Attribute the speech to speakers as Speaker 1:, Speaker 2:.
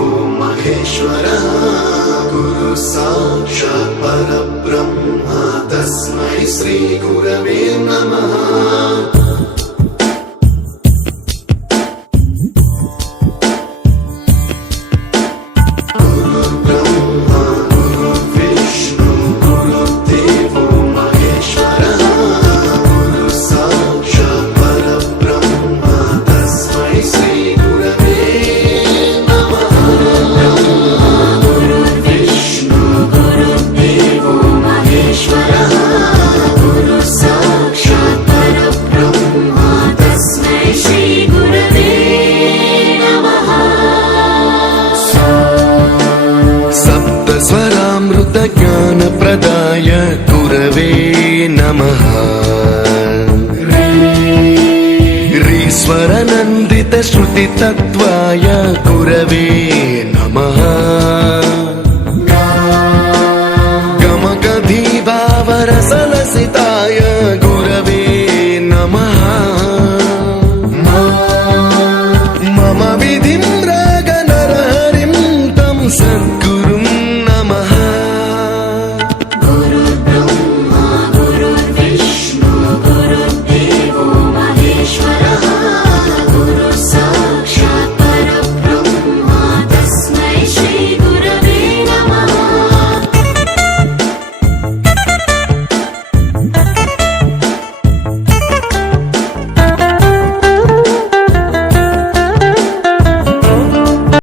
Speaker 1: ॐ गुरु साक्षात् परब्रह्म तस्मै श्रीगुरवे नमः। ज्ञानप्रदाय गुरवे नमः रीश्वरनन्दितश्रुतितत्त्वाय गुरवे नमः गमगधीभावरसलसिताय